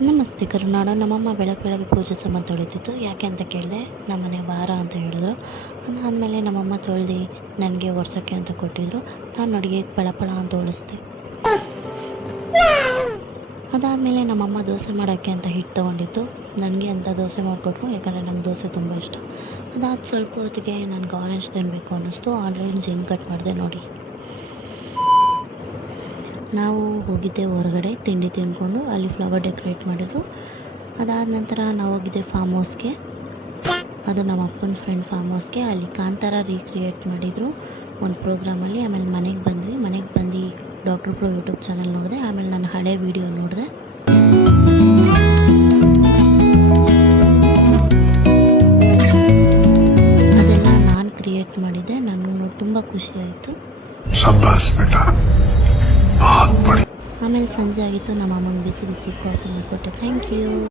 ನಮಸ್ತೆ ಕರುನಾಡ. ನಮ್ಮಮ್ಮ ಬೆಳಗ್ಗೆ ಪೂಜೆ ಸಾಮಾನು ತೊಳಿತಿತ್ತು. ಯಾಕೆ ಅಂತ ಕೇಳಿದೆ. ನಮ್ಮನೆ ವಾರ ಅಂತ ಹೇಳಿದ್ರು. ಅದಾದಮೇಲೆ ನಮ್ಮಮ್ಮ ತೊಳೆದು ನನಗೆ ಒರ್ಸೋಕ್ಕೆ ಅಂತ ಕೊಟ್ಟಿದ್ದರು. ನಾನು ಅಡುಗೆ ಪಳ ಅಂತ ಒಳಿಸ್ದೆ. ಅದಾದಮೇಲೆ ನಮ್ಮಮ್ಮ ದೋಸೆ ಮಾಡೋಕ್ಕೆ ಅಂತ ಹಿಟ್ಟು ತೊಗೊಂಡಿತ್ತು. ನನಗೆ ಅಂತ ದೋಸೆ ಮಾಡಿಕೊಟ್ರು, ಯಾಕಂದರೆ ನಂಗೆ ದೋಸೆ ತುಂಬ ಇಷ್ಟ. ಅದಾದ ಸ್ವಲ್ಪ ಹೊತ್ತಿಗೆ ನನಗೆ ಆರೆಂಜ್ ತಿನ್ನಬೇಕು ಅನ್ನಿಸ್ತು. ಆರೆಂಜ್ ಹೆಂಗೆ ಕಟ್ ಮಾಡಿದೆ ನೋಡಿ. ನಾವು ಹೋಗಿದ್ದೆ ಹೊರಗಡೆ ತಿಂಡಿ ತಿಂದ್ಕೊಂಡು. ಅಲ್ಲಿ ಫ್ಲವರ್ ಡೆಕೋರೇಟ್ ಮಾಡಿದ್ರು. ಅದಾದ ನಂತರ ನಾವು ಹೋಗಿದ್ದೆ ಫಾರ್ಮ್ ಹೌಸ್ಗೆ. ಅದು ನಮ್ಮ ಅಪ್ಪನ ಫ್ರೆಂಡ್ ಫಾರ್ಮ್ ಹೌಸ್ಗೆ. ಅಲ್ಲಿ ಕಾಂತಾರ ರೀಕ್ರಿಯೇಟ್ ಮಾಡಿದರು ಒಂದು ಪ್ರೋಗ್ರಾಮಲ್ಲಿ. ಆಮೇಲೆ ಮನೆಗೆ ಬಂದು ಡಾಕ್ಟರ್ ಪ್ರೋ ಯೂಟ್ಯೂಬ್ ಚಾನಲ್ ನೋಡಿದೆ. ಆಮೇಲೆ ನಾನು ಹಳೆ ವೀಡಿಯೋ ನೋಡಿದೆ. ಅದೆಲ್ಲ ನಾನು ಕ್ರಿಯೇಟ್ ಮಾಡಿದ್ದೆ. ನನಗೂ ನೋಡಿ ತುಂಬ ಖುಷಿಯಾಯಿತು. ಆಮೇಲೆ ಸಂಜೆ ಆಗಿತ್ತು. ನಮ್ಮ ಅಮ್ಮಂಗೆ ಬಿಸಿ ಕಾಫಿ ಮಾಡಿಕೊಟ್ಟೆ. Thank you.